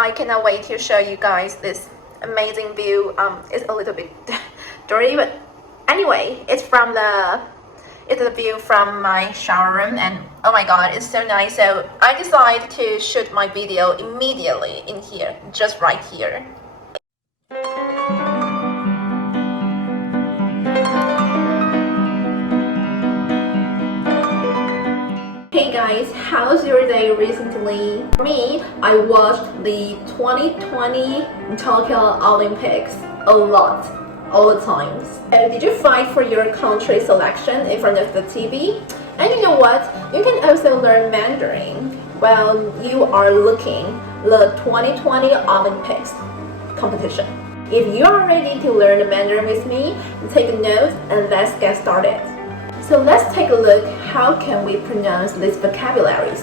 I cannot wait to show you guys this amazing view. It's a little bit dirty, but anyway, it's the view from my shower room, and oh my god, it's so nice. So I decided to shoot my video immediately in here, just right here. Hey guys, how's your day recently? For me, I watched the 2020 Tokyo Olympics a lot, all the times. Did you fight for your country selection in front of the TV? And you know what? You can also learn Mandarin while you are looking the 2020 Olympics competition. If you are ready to learn Mandarin with me, take a note and let's get started. So let's take a look how can we pronounce these vocabularies.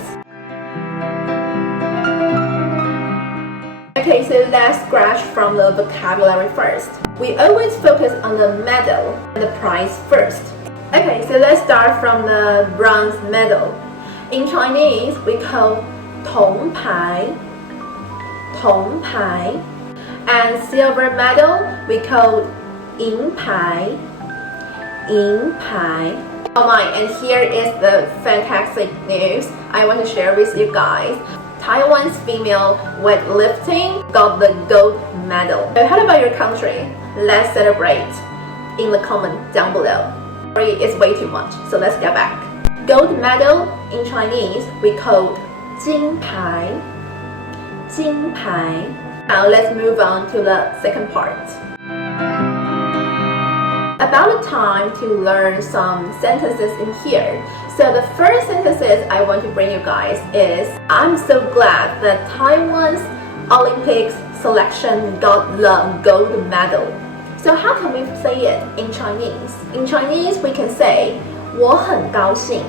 Okay, so let's scratch from the vocabulary first. We always focus on the medal and the prize first. Okay, so let's start from the bronze medal. In Chinese, we call 铜牌, 铜牌. And silver medal, we call 银牌, 银牌. Oh my, and here is the fantastic news I want to share with you guys. Taiwan's female weightlifting got the gold medal. So how about your country? Let's celebrate in the comment down below. Sorry, it's way too much, so let's get back. Gold medal in Chinese we call 金牌, 金牌. Now let's move on to the second part. About the time to learn some sentences in here. So the first sentences I want to bring you guys is, I'm so glad that Taiwan's Olympics selection got the gold medal. So how can we say it in Chinese? In Chinese we can say 我很高兴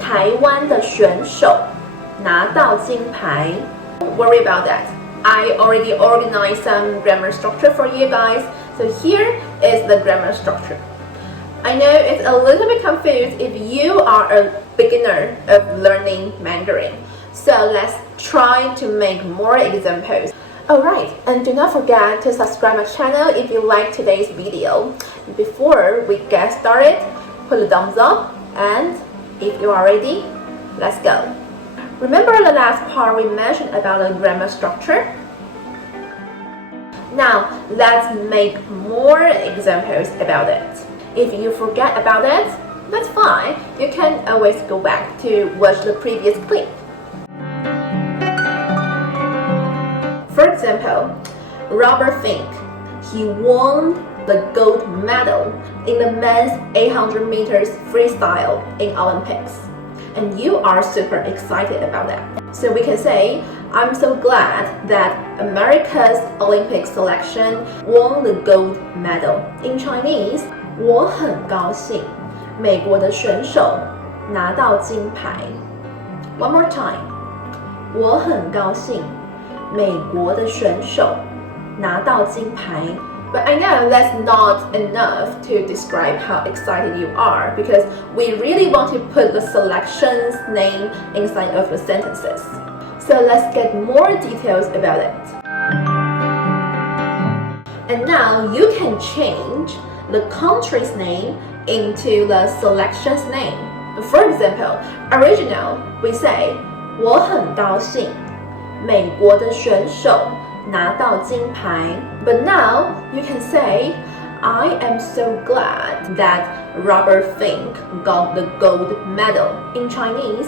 台湾的选手拿到金牌. Don't worry about that. I already organized some grammar structure for you guys. So here is the grammar structure. I know it's a little bit confused if you are a beginner of learning Mandarin. So let's try to make more examples. Alright, and do not forget to subscribe my channel if you like today's video. Before we get started, put a thumbs up, and if you are ready, let's go. Remember the last part we mentioned about the grammar structure? Now, let's make more examples about it. If you forget about it, that's fine. You can always go back to watch the previous clip. For example, Robert Fink, he won the gold medal in the men's 800 meters freestyle in Olympics. And you are super excited about that. So we can say, I'm so glad that America's Olympic selection won the gold medal. In Chinese, 我很高兴美国的选手拿到金牌. One more time. 我很高兴美国的选手拿到金牌. But I know that's not enough to describe how excited you are, because we really want to put the selection's name inside of the sentences. So let's get more details about it. And now you can change the country's name into the selection's name. For example, original, we say 我很高兴美国的选手拿到金牌. But now you can say, I am so glad that Robert Fink got the gold medal. In Chinese,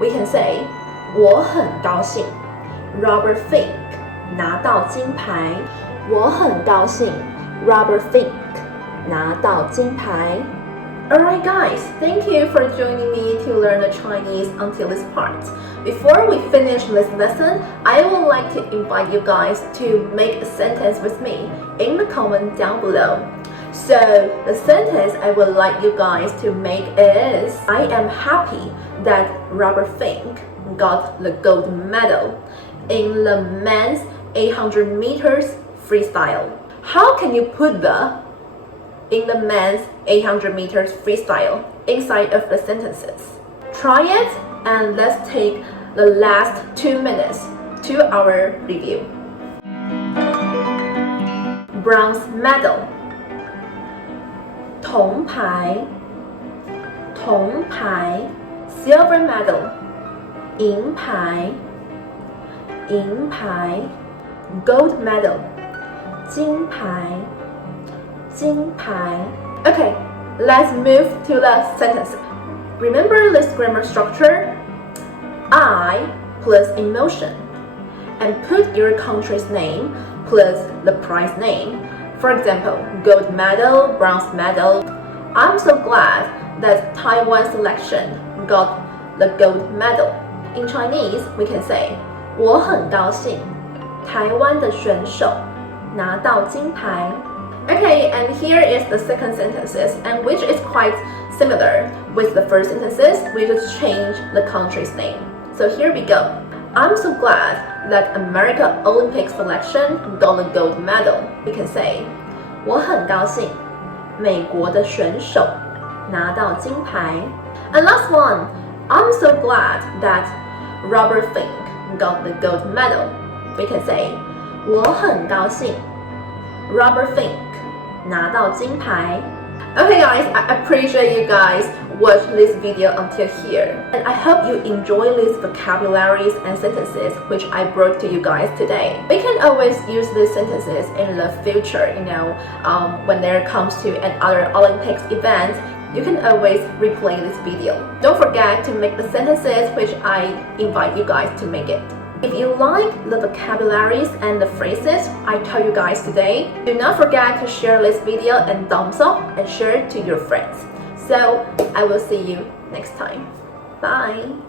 we can say, 我很高兴 Robert Fink 拿到金牌. 我很高兴 Robert Fink 拿到金牌. Alright guys, thank you for joining me to learn the Chinese until this part. Before we finish this lesson, I would like to invite you guys to make a sentence with me in the comment down below. So the sentence I would like you guys to make is, I am happy that Robert Fink got the gold medal in the men's 800 meters freestyle. How can you put the in the men's 800 meters freestyle inside of the sentences? Try it, and let's take the last 2 minutes to our review. Bronze medal 铜牌 Silver medal 银牌 Gold medal 金牌 Okay, let's move to the sentence. Remember this grammar structure? I plus emotion and put your country's name plus the prize name. For example, gold medal, bronze medal. I'm so glad that Taiwan selection got the gold medal. In Chinese, we can say 我很高兴台湾的选手拿到金牌. Okay, and here is the second sentences, and which is quite similar with the first sentences. We just change the country's name. So here we go. I'm so glad that America Olympic selection got the gold medal. We can say 我很高兴美国的选手拿到金牌. And last one, I'm so glad that Robert Fink got the gold medal. We can say 我很高兴 Robert Fink 拿到金牌. Okay guys, I appreciate you guys watched this video until here. And I hope you enjoy these vocabularies and sentences which I brought to you guys today. We can always use these sentences in the future, when there comes to another Olympics event. You can always replay this video. Don't forget to make the sentences which I invite you guys to make it. If you like the vocabularies and the phrases I told you guys today, do not forget to share this video and thumbs up and share it to your friends. So I will see you next time. Bye!